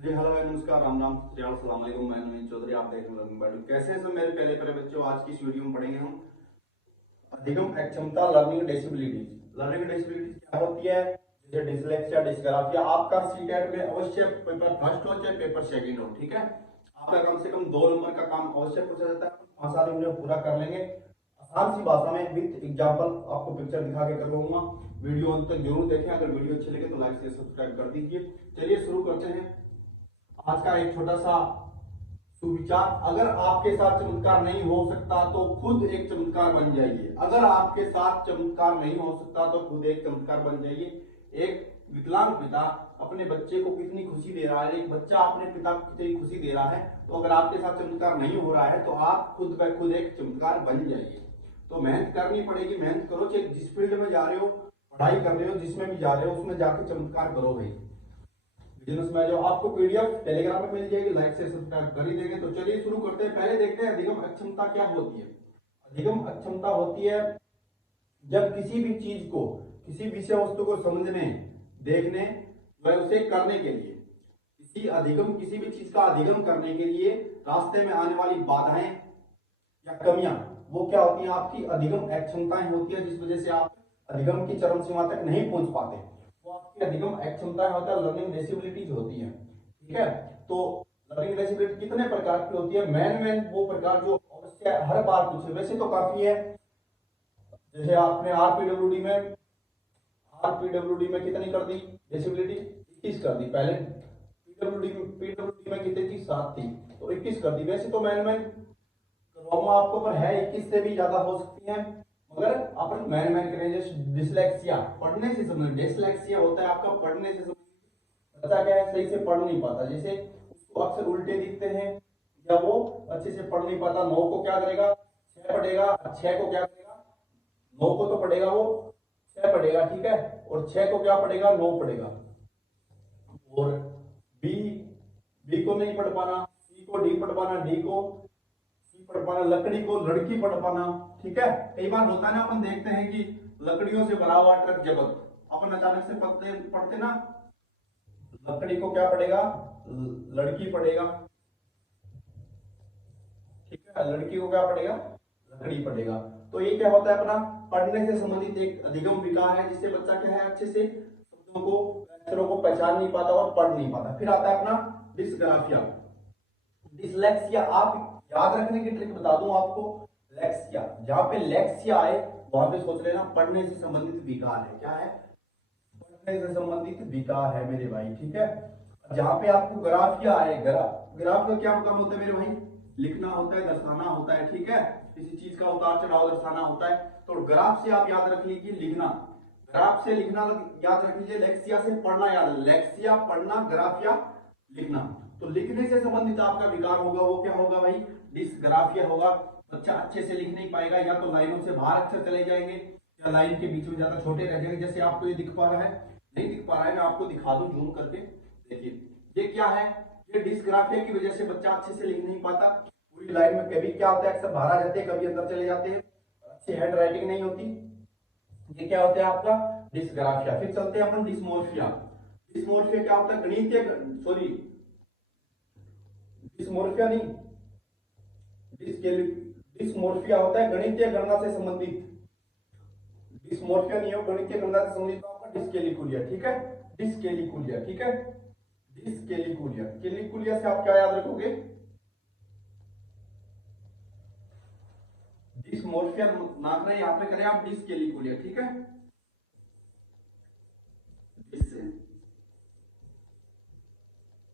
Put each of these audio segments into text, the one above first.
जी hello नमस्कार राम राम सलाम अलैकुम। मैं नवीन चौधरी, आप देख रहे हैं। कैसे हैं सब मेरे प्यारे प्यारे बच्चों। आज की इस वीडियो में पढ़ेंगे हम अधिगम अक्षमता लर्निंग डिसेबिलिटीज। लर्निंग डिसेबिलिटीज क्या होती है? जैसे डिसलेक्सिया, डिस्ग्राफिया। आपका सीटेट में अवश्य पेपर फर्स्ट हो चाहे पेपर सेकंड हो, ठीक है। आपका कम से कम 2 नंबर का काम अवश्य पूछा जाता है। 5 साल में पूरा कर लेंगे। आसान सी भाषा में विद एग्जांपल आपको पिक्चर दिखा के करवाऊंगा। वीडियो अंत तक जरूर देखें। अगर वीडियो अच्छी लगे तो लाइक से सब्सक्राइब कर दीजिए। चलिए शुरू करते हैं आज का एक छोटा सा सुविचार। अगर आपके साथ चमत्कार नहीं हो सकता तो खुद एक चमत्कार बन जाइए। अगर आपके साथ चमत्कार नहीं हो सकता तो खुद एक चमत्कार बन जाइए। एक विकलांग पिता अपने बच्चे को कितनी खुशी दे रहा है, एक बच्चा अपने पिता को कितनी खुशी दे रहा है। तो अगर आपके साथ चमत्कार नहीं हो रहा है तो आप खुद ब खुद एक चमत्कार बन जाइए। तो मेहनत करनी पड़ेगी। मेहनत करो, चाहे जिस फील्ड में जा रहे हो, पढ़ाई कर रहे हो, जिसमें भी जा रहे हो उसमें जाके चमत्कार करो भाई। बिजनेस में जो आपको पीडीएफ टेलीग्राम में मिल जाएगी, लाइक से सब्सक्राइब कर ही देंगे। तो चलिए शुरू करते हैं। पहले देखते हैं अधिगम अक्षमता क्या होती है। अधिगम अक्षमता होती है जब किसी भी चीज को, किसी विषय वस्तु को समझने, देखने व उसे करने के लिए, किसी भी चीज का अधिगम करने के लिए रास्ते में आने वाली बाधाएं या कमियां, वो क्या होती हैं? आपकी अधिगम अक्षमताएं होती है, जिस वजह से आप अधिगम की चरम सीमा तक नहीं पहुंच पाते। वो आपकी अधिगम अक्षमताएं होता है, लर्निंग डिसेबिलिटीज होती है, ठीक है। तो लर्निंग डिसेबिलिटी कितने प्रकार की होती है? मेन वो प्रकार जो अवश्य हर बार पूछे, वैसे तो काफी है। जैसे आपने आरपीडब्ल्यूडी में कितनी कर दी डिसेबिलिटी? 21 कर दी। पहले पीडब्ल्यूडी में कितनी थी? 7 थी, तो 21 कर दी। वैसे तो मैन करवाऊंगा आपको, पर है 21 से भी ज्यादा हो सकती है। मगर अपन मैन करें। जैसे डिसलेक्सिया, पढ़ने से संबंधित डिसलेक्सिया होता है आपका पढ़ने से संबंधित। बच्चा क्या है, सही से पढ़ नहीं पाता, जैसे उसको अक्सर उल्टे दिखते हैं या वो अच्छे से पढ़ नहीं पाता। 9 को क्या करेगा? 6 पढ़ेगा। 6 को क्या करेगा? 9 को तो पढ़ेगा वो, 6 पढ़ेगा, ठीक है। और 6 को क्या पढ़ेगा? 9 पढ़ेगा। और बी बी को नहीं पढ़ पाना, सी को डी पढ़ पाना, डी को सी पढ़ पाना, लकड़ी को लड़की पढ़ पाना, ठीक है। कई बार होता है ना, अपन देखते हैं कि लकड़ियों से भरा हुआ ट्रक जगत, अपन अचानक से पढ़ते पढ़ते ना, लकड़ी को क्या पढ़ेगा? लड़की पढ़ेगा, ठीक है। लड़की को क्या पढ़ेगा? लकड़ी पढ़ेगा। तो ये क्या होता है? अपना पढ़ने से संबंधित एक अधिगम विकार है, जिससे बच्चा क्या है, अच्छे से शब्दों को, अक्षरों को पहचान नहीं पाता और पढ़ नहीं पाता। फिर आता है अपना डिस्ग्राफिया, डिसलेक्सिया। आप याद रखने की ट्रिक बता दूं आपको। लेक्सिया, जहां पे लेक्सिया आए वहां पे सोच लेना पढ़ने से संबंधित विकार है। क्या है? पढ़ने से संबंधित विकार है मेरे भाई, ठीक है। जहां पे आपको ग्राफिया आए, ग्राफ का क्या काम होता है मेरे भाई? लिखना होता है, दर्शाना होता है, ठीक है। किसी चीज का उतार चढ़ाव दर्शाना होता है। तो ग्राफ से आप याद रख लीजिए लिखना, ग्राफ से लिखना याद रख लीजिए। लेक्सिया से पढ़ना याद, लेक्सिया पढ़ना, ग्राफिया लिखना। तो लिखने से संबंधित आपका विकार होगा, वो क्या होगा भाई? डिस्ग्राफिया होगा। बच्चा अच्छे से लिख नहीं पाएगा, या तो लाइनों से बाहर अक्षर चले जाएंगे या लाइन के बीच में ज्यादा छोटे रह जाएंगे। जैसे आपको ये दिख पा रहा है, नहीं दिख पा रहा है, मैं आपको दिखा दूं जूम करके। देखिए ये क्या है? ये डिस्ग्राफिया की वजह से बच्चा अच्छे से लिख नहीं पाता। पूरी लाइन में कभी क्या होता है, अक्सर बाहर आ जाते हैं, कभी अंदर चले जाते हैं, अच्छी हैंड राइटिंग नहीं होती। ये क्या होता है आपका? डिस्ग्राफिया। फिर चलते हैं अपन डिस्मोर्फिया। डिस्मोर्फिया क्या होता है? गणितीय, सॉरी डिस्मोर्फिया नहीं, डिस्मोर्फिया होता है गणितीय गणना से संबंधित। डिस्मोर्फिया नहीं हो, गणितीय गणना से संबंधित तो आपका डिस्केलिकुलिया, ठीक है। डिस्केलिकुलिया, ठीक है। डिस्केलिकुलिया, कैलिकुलिया से आप क्या याद रखोगे? डिस्मोर्फिया ना करें, यहां पे करें आप डिस्केलिकुलिया, ठीक है।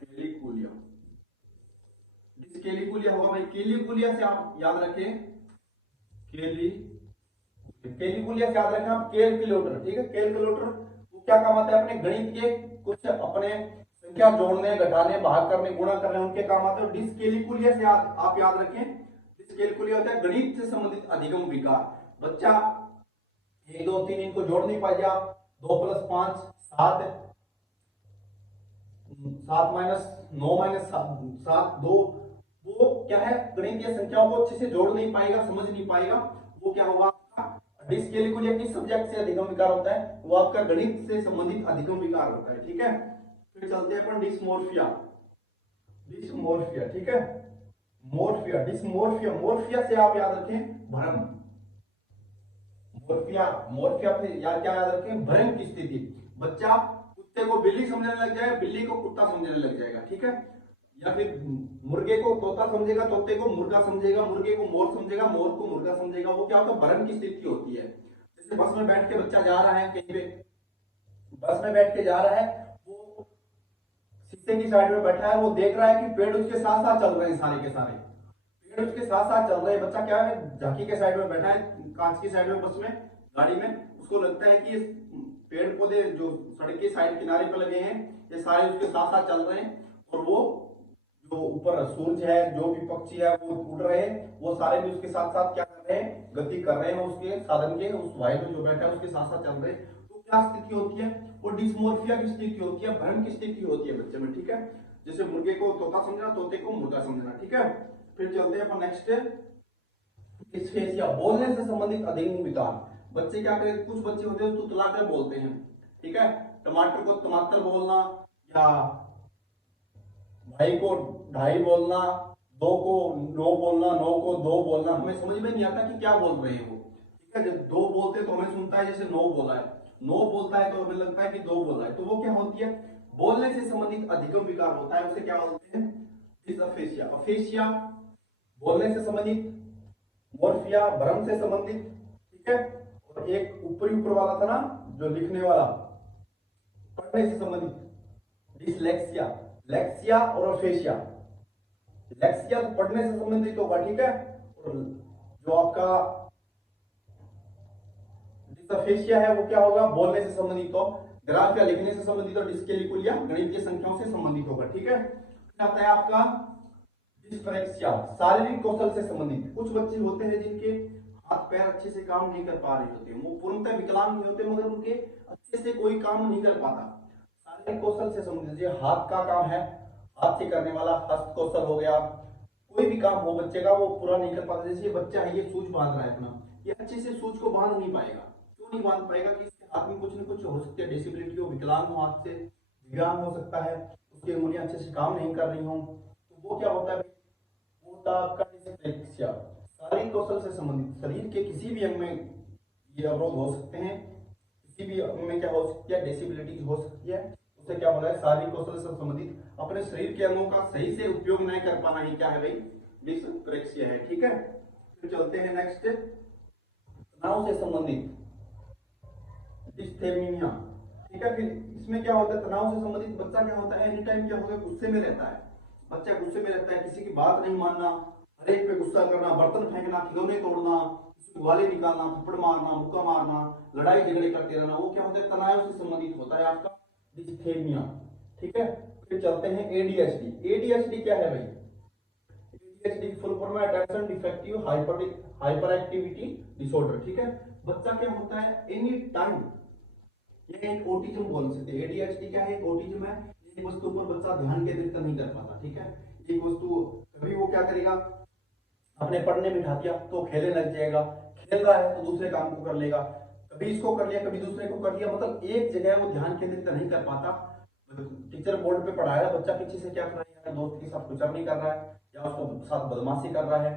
डिस्केलिकुलिया, डिस्केलिकुलिया होगा भाई। कैलिकुलिया से आप याद रखें, केली कैलकुलिया से याद रखना आप कैलकुलेटर, ठीक है। कैलकुलेटर वो क्या काम आता है? अपने गणित के कुछ अपने संख्या जोड़ने, घटाने, भाग करने, गुणा करने, उनके काम आते हैं। डिस्कैलिकुलिया से आप याद रखें, डिस्कैलिकुलिया होता है गणित से संबंधित अधिगम विकार। बच्चा 1 2 3 इनको जोड़ नहीं पाएगा। 2 + 5 7, 7 - 9 - 7 2, वो क्या है? गणितीय संख्याओं को अच्छे से जोड़ नहीं पाएगा, समझ नहीं पाएगा। वो क्या होगा? डिस्कैलिकुलिया किस सब्जेक्ट से अधिगम विकार होता है? वो आपका गणित से संबंधित अधिगम विकार होता है, ठीक है। फिर चलते हैं अपन डिस्मोर्फिया। डिसमोर्फिया, ठीक है। मोर्फिया, डिसमोर्फिया, मोर्फिया से आप याद रखें भ्रम। मोर्फिया, मोर्फिया से क्या याद रखें, भ्रम की स्थिति। बच्चा कुत्ते को बिल्ली समझने लग जाएगा, बिल्ली को कुत्ता समझने लग जाएगा, ठीक है। या फिर मुर्गे को तोता समझेगा, तोते को मुर्गा समझेगा, मुर्गे को मोर समझेगा, मोर को मुर्गा समझेगा। वो क्या होता है, भ्रम की स्थिति होती है। जैसे बस में बैठ के बच्चा जा रहा है कहीं पे, बस में बैठ के जा रहा है, वो शीशे की साइड में बैठा है, वो देख रहा है कि पेड़ उसके साथ साथ चल रहे हैं, सारे के सारे पेड़ उसके साथ साथ चल रहे हैं। बच्चा क्या है, झांकी के साइड में बैठा है, कांच की साइड में, बस में, गाड़ी में, उसको लगता है कि पेड़ पौधे जो सड़क के साइड किनारे पे लगे हैं, ये सारे उसके साथ साथ चल रहे हैं। और वो जो ऊपर सूरज है, जो भी पक्षी है वो उड़ रहे हैं, वो सारे भी उसके साथ साथ क्या कर रहे हैं, गति कर रहे हैं, उसके साधन के, उस वाहन में जो बैठा है उसके साथ साथ चल रहे हैं। तो क्या स्थिति होती है, वो डिसमोर्फिया की स्थिति होती है, भ्रम की स्थिति होती है बच्चे में, ठीक है। जैसे मुर्गे को तोता समझना, तोते को मुर्गा समझना, ठीक है। फिर चलते हैं अपन नेक्स्ट, डिस्फेसिया, बोलने से संबंधित अधिक विकार। बच्चे क्या करें, कुछ बच्चे होते हैं तुतला कर बोलते हैं, ठीक है। टमाटर को टमाटर बोलना, या ढाई को ढाई बोलना, दो को नो बोलना, नो को दो बोलना, हमें समझ में नहीं आता कि क्या बोल रहे हैं वो, ठीक है। जब दो बोलते हैं तो हमें सुनता है जैसे नो बोला है, नो बोलता है तो हमें लगता है कि दो बोला है। तो वो क्या होती है, बोलने से संबंधित अधिगम विकार होता है, उसे क्या बोलते हैं, डिसअफेसिया। अफेसिया बोलने से संबंधित, मोर्फिया भ्रम से संबंधित, ठीक है। और एक ऊपरी ऊपर वाला था ना, जो लिखने वाला, पढ़ने से संबंधित, डिसलेक्सिया। लेक्सिया और अफेसिया, लेक्सिया तो पढ़ने से संबंधित होगा, ठीक है। और जो आपका डिसअफेसिया है वो क्या होगा, बोलने से संबंधित हो, ग्राफ या लिखने से संबंधित हो, डिस्कैलकुलिया गणितीय संख्याओं से संबंधित होगा, ठीक है। फिर आता है आपका डिस्पैरेक्सिया, शारीरिक कौशल से संबंधित। कुछ बच्चे होते हैं जिनके हाथ पैर अच्छे से काम नहीं कर पा रहे होते, वो पूर्णतः विकलांग नहीं होते, मगर उनके अच्छे से कोई काम नहीं कर पाता। शारीरिक कौशल से संबंधित, जो हाथ का काम है, हाथ से करने वाला हस्त कौशल हो गया, कोई भी काम हो बच्चे का वो पूरा नहीं कर पाता। जैसे ये बच्चा है, ये सूच बांध रहा है अपना, ये अच्छे से सूच को बांध नहीं पाएगा। क्यों नहीं बांध पाएगा, कि इसके हाथ में कुछ ना कुछ हो सकती है, डिसेबिलिटी हो, विकलांग हो, हाथ से दिव्यांग हो सकता है, उसकी उंगलियां अच्छे से काम नहीं कर रही हों। तो वो क्या होता है, आपका डिस्लेक्सिया, शारीरिक कौशल से संबंधित, शरीर के किसी भी अंग में ये अवरोध हो सकते हैं, किसी भी अंग में क्या हो सकती है, डिसेबिलिटी हो सकती है। उसे क्या बोला है, शारीरिक कौशल से संबंधित, अपने शरीर के अंगों का सही से उपयोग नहीं कर पाना, ही क्या है भाई, डिस्प्रेक्सिया है, ठीक है। फिर चलते हैं नेक्स्ट, तनाव से संबंधित, डिस्थेमिया, ठीक है। फिर इसमें क्या होता है, तनाव से संबंधित बच्चा क्या होता है, एनी टाइम क्या होगा, गुस्से में रहता है। बच्चा गुस्से में रहता है, किसी की बात नहीं मानना, हर एक पे गुस्सा करना, बर्तन फेंकना, खिलौने तोड़ना, किसी को गाली निकालना, थप्पड़ मारना, मुक्का मारना, लड़ाई झगड़े करते रहना, वो क्या होता है, तनाव से संबंधित होता है आपका डिस्थेमिया, ठीक है। फिर चलते हैं एडीएचडी। एडीएचडी क्या है भाई, एडीएचडी फुल फॉर्म है attention defective hyper activity disorder, ठीक है। बच्चा क्या होता है, एनी टाइम, ये एक ऑटिज्म बोल सकते हैं। एडीएचडी क्या है, एक ऑटिज्म है, एक वस्तु पर बच्चा ध्यान केंद्रित नहीं कर पाता, ठीक है। एक वस्तु, कभी वो क्या करेगा, अपने पढ़ने बिठा दिया तो खेलने लग जाएगा, खेल रहा है तो दूसरे काम को कर लेगा, कभी इसको कर लिया कभी दूसरे को कर लिया, मतलब एक जगह वो ध्यान केंद्रित नहीं कर पाता। टीचर बोर्ड पे पढ़ा रहा है, बच्चा पीछे से क्या कर रहा है, दोस्त के साथ कुछ नहीं कर रहा है, या उसको साथ बदमाशी कर रहा है,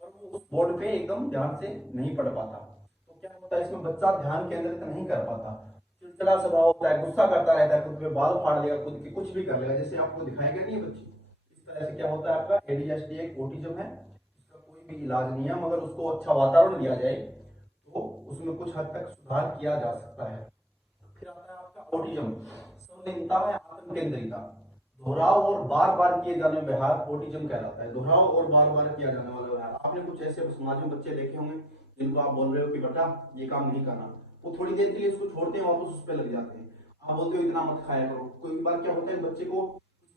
पर वो उस बोर्ड पे एकदम ध्यान से नहीं पढ़ पाता। तो क्या होता है, इसमें बच्चा ध्यान केंद्रित नहीं कर पाता, चिड़चिड़ा स्वभाव होता है, गुस्सा करता रहता है, खुद पे बाल फाड़ लेगा, खुद के कुछ भी कर लेगा, जैसे आपको दिखाएगा नहीं बच्चे। इस तरह से क्या होता है, आपका एडीएचडी एक ऑटिज्म है, इसका कोई भी इलाज नहीं है, मगर उसको अच्छा वातावरण दिया जाए तो उसमें कुछ हद तक सुधार किया जा सकता है। फिर आता है आपका ऑटिज्म, संलिप्तता है, आत्म केंद्रितता, दोहराव और बार बार किए जाने वाला व्यवहार ऑटिज्म कहलाता है। दोहराव और बार बार किया जाने वाला व्यवहार, आपने कुछ ऐसे समाज में बच्चे देखे होंगे जिनको आप बोल रहे हो कि बेटा ये काम नहीं करना, वो थोड़ी देर के लिए उसको छोड़ते हैं, वापस उस पर लग जाते हैं। आप बोलते हो इतना मत खाया करो। कोई बार क्या होता है, बच्चे को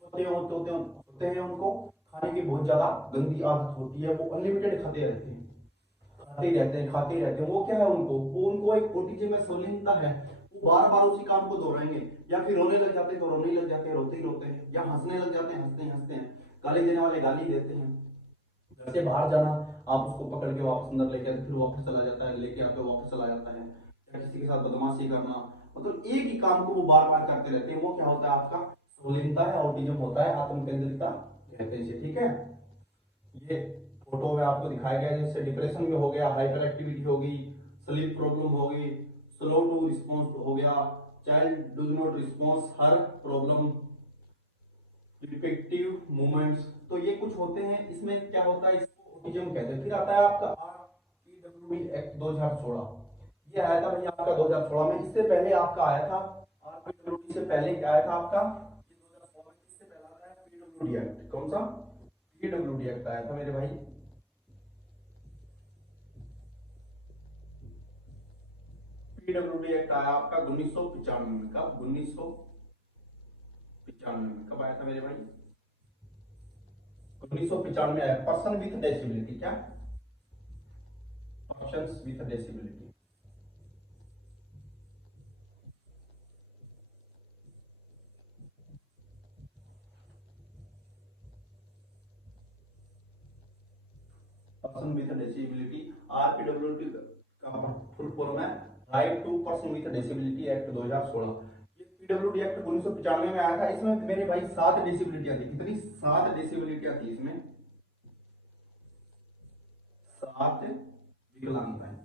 होते हैं उनको खाने की बहुत ज्यादा गंदी आदत होती है, वो अनलिमिटेड खाते रहते हैं, खाते ही रहते हैं। वो क्या है, उनको एक ऑटिज्म में संलिप्तता है, वो बार बार उसी काम को दोहराएंगे, या फिर रोने लग जाते हैं तो रोने लग जाते हैं, रोते ही रोते हैं, या हंसने लग जाते हैं, हंसते हैं, गाली देने वाले गाली देते हैं। घर से बाहर जाना, आप उसको पकड़ के वापस अंदर लेके आते, फिर वापस चला जाता है, लेके आते वापस चला जाता है, या किसी के साथ बदमाशी करना, मतलब एक ही काम को वो बार बार करते रहते हैं। वो क्या होता है, आपका संलिप्तता है, ऑटिज्म होता है, आत्म केंद्रितता कहते हैं इसे, ठीक है। ये फोटो में आपको दिखाया गया है, जैसे डिप्रेशन में हो गया, हाइपर एक्टिविटी होगी, स्लीप प्रॉब्लम होगी, स्लो टू रिस्पॉन्स हो गया, child do not response, her problem, repetitive movements, तो ये कुछ होते हैं। इसमें क्या होता है, इसको ऑटिज्म कहते हैं। फिर आता है आपका आरपीडब्ल्यूडी एक्ट 2016, ये आया था भाई आपका 2016 में। इससे पहले आपका आया था आरपीडब्ल्यूडी से पहले क्या आया था आपका, ये 2016 में। इससे पहले आता है पीडब्ल्यूडी एक्ट, कौन सा, पीडब्ल्यूडी एक्ट आया था मेरे भाई। पीडब्ल्यूडी एक्ट आया आपका 1995 में। कब, 1995 में। कब आया था मेरे भाई, 1995 में आया। पर्सन विथ डिसेबिलिटी, क्या, person with disability. Person with disability, RPWD का फुल फॉर्म है right to person with disability act 2016। ये पीडब्ल्यूडी एक्ट 1995 में आया था। इसमें मेरे भाई 7 डिसेबिलिटियां थी। कितनी, 7 डिसेबिलिटियां थी इसमें, 7 विकलांगताएं,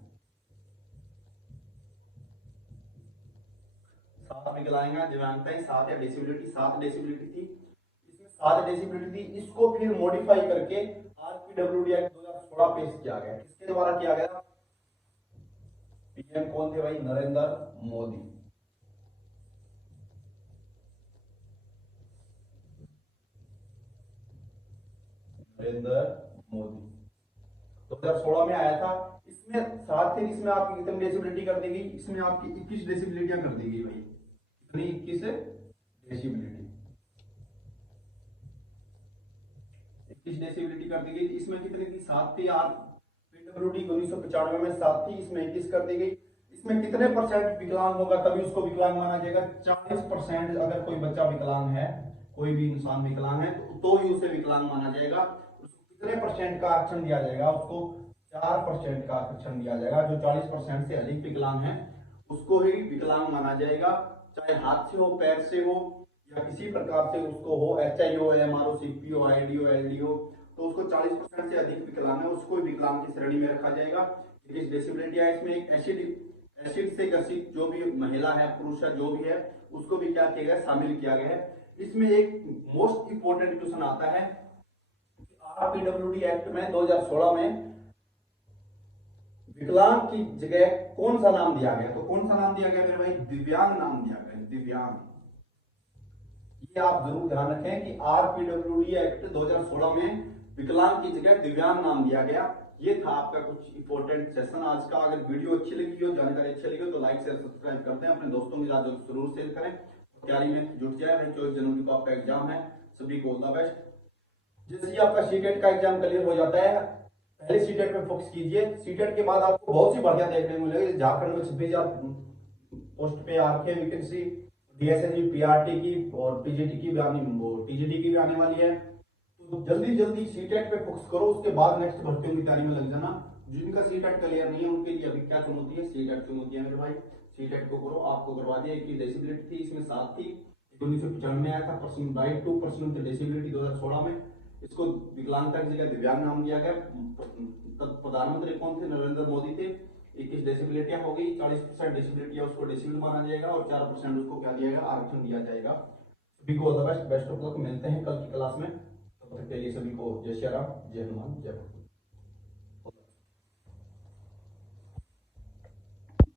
7 विकलांगताएं, दिव्यांगताएं, 7 या डिसेबिलिटी, 7 डिसेबिलिटी थी इसमें, 7 डिसेबिलिटी थी। इसको फिर मॉडिफाई करके आरपीडब्ल्यूडी एक्ट 2016 पेश किया गया। किसके द्वारा किया गया, पीएम कौन थे भाई, नरेंद्र मोदी। नरेंद्र मोदी 2016 में आया था। इसमें साथ ही इसमें आपकी कितनी डेसिबिलिटी कर दी गई, इसमें आपकी 21 डेसिबिलिटियां कर दी गई भाई। कितनी, 21 डेसिबिलिटी, 21 डेसिबिलिटी कर दी गई। इसमें कितनी थी, 7 थी। आर पीडब्ल्यूडी 1995 में 7 थी, इसमें 21 कर दी गई। इसमें कितने परसेंट विकलांग होगा तभी उसको विकलांग माना जाएगा, 40%। अगर कोई बच्चा विकलांग है, कोई भी इंसान विकलांग है, तो ही उसे विकलांग माना जाएगा। उसको कितने परसेंट का आरक्षण दिया जाएगा, उसको 4% का आरक्षण दिया जाएगा। जो 40% से अधिक विकलांग है उसको ही विकलांग माना जाएगा, चाहे हाथ से हो, पैर से हो, या किसी प्रकार से उसको हो, HIO, MRO, CPO, IDO, LDO, तो उसको 40% से अधिक विकलांग है, उसको विकलांग की श्रेणी में रखा जाएगा। इस डिसेबिलिटी है, इसमें एक एसिड से ग्रसित जो भी महिला है, पुरुष है, जो भी है, उसको भी क्या किया गया, शामिल किया गया है। इसमें एक मोस्ट इंपोर्टेंट क्वेश्चन आता है, आरपीडब्ल्यूडी एक्ट में 2016 में विकलांग की जगह कौन सा नाम दिया गया, तो कौन सा नाम दिया गया मेरे भाई, दिव्यांग नाम दिया गया, दिव्यांग। ये आप जरूर ध्यान रखें कि आरपीडब्ल्यूडी एक्ट 2016 में विकलांग की जगह दिव्यांग नाम दिया गया। ये था आपका कुछ इंपॉर्टेंट सेशन आज का। अगर वीडियो अच्छी लगी हो, जानकारी अच्छी लगी हो, तो लाइक शेयर सब्सक्राइब करते हैं, अपने दोस्तों के साथ जरूर शेयर करें, तैयारी में जुट जाए भाई। 24 जनवरी को आपका एग्जाम है, सभी को ऑल द बेस्ट। जैसे ही आपका सीटेट का एग्जाम क्लियर हो जाता है, पहले सीटेट पे फोकस कीजिए। सीटेट के बाद आपको बहुत सी भर्तियां देखने को मिलेगी। झारखंड में 26,000 पोस्ट पे आरके वैकेंसी, DSSB PRT की और PGT की भी आने, वो TGT की भी आने वाली है। तो जल्दी जल्दी सीटेट पे फोकस करो, उसके बाद नेक्स्ट भर्तियों की तैयारी में लग जाना। जिनका सीटेट क्लियर नहीं है उनके लिए अभी क्या चुनौती है, सीटेट चुनौती है मेरे भाई। सीटेट को करो, आपको करवा दिया। एक डिसेबिलिटी थी, इसमें 7 थी, 1995 में आया था। Person right to person with disability 2016 में, इसको विकलांगता की जगह दिव्यांग नाम दिया गया। तब प्रधानमंत्री कौन थे, नरेंद्र मोदी थे। 21 डिसेबिलिटियां हो गई, 40% डिसेबिलिटी है उसको डिसेबल माना जाएगा, और 4% उसको क्या दिया जाएगा, आरक्षण दिया जाएगा। सभी को all the best, best of luck. मिलते हैं कल की क्लास में, तब तक के लिए सभी को जय श्री राम, जय हनुमान, जय भगवान।